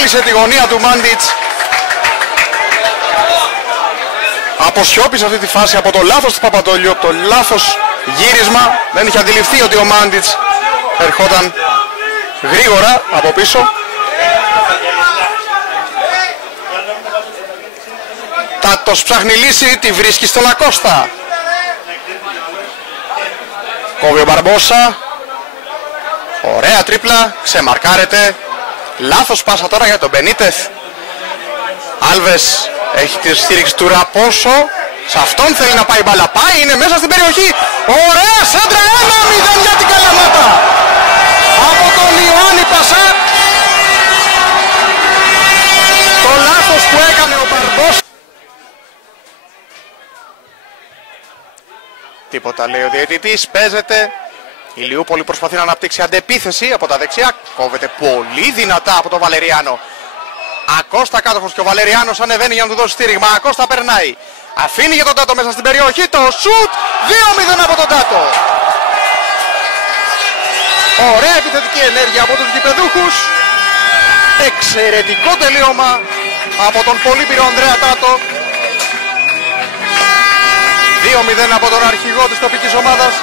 έκλεισε τη γωνία του Μάντιτς. Αποσιώπησε αυτή τη φάση από το λάθος του Παπαντολιού, από το λάθος γύρισμα. Δεν είχε αντιληφθεί ότι ο Μάντιτς ερχόταν γρήγορα από πίσω. Θα το ψάχνει λύση, τη βρίσκει στο Λακώστα. Κόβει ο Μπαρμπόσα. Ωραία τρίπλα, ξεμαρκάρεται. Λάθος πάσα τώρα για τον Μπενίτεθ. Άλβες έχει τη στήριξη του Ραπόσο. Σε αυτόν θέλει να πάει μπάλα. Πάει, είναι μέσα στην περιοχή. Ωραία σέντρα, 1-0 για την Καλαμάτα. Από τον Ιωάννη Πασά. Το λάθος που έκανε ο Μπαρμπόσα. Τίποτα λέει ο διαιτητής, παίζεται. Η Λιούπολη προσπαθεί να αναπτύξει αντεπίθεση από τα δεξιά. Κόβεται πολύ δυνατά από τον Βαλεριάνο. Ακώστα κάτοχος και ο Βαλεριάνος ανεβαίνει για να του δώσει στήριγμα. Ακώστα περνάει. Αφήνει για τον Τάτο μέσα στην περιοχή. Το σουτ 2-0 από τον Τάτο. Ωραία επιθετική ενέργεια από τους γηπεδούχους. Εξαιρετικό τελείωμα από τον πολύπειρο Ανδρέα Τάτο. 2-0 από τον αρχηγό της τοπικής ομάδας.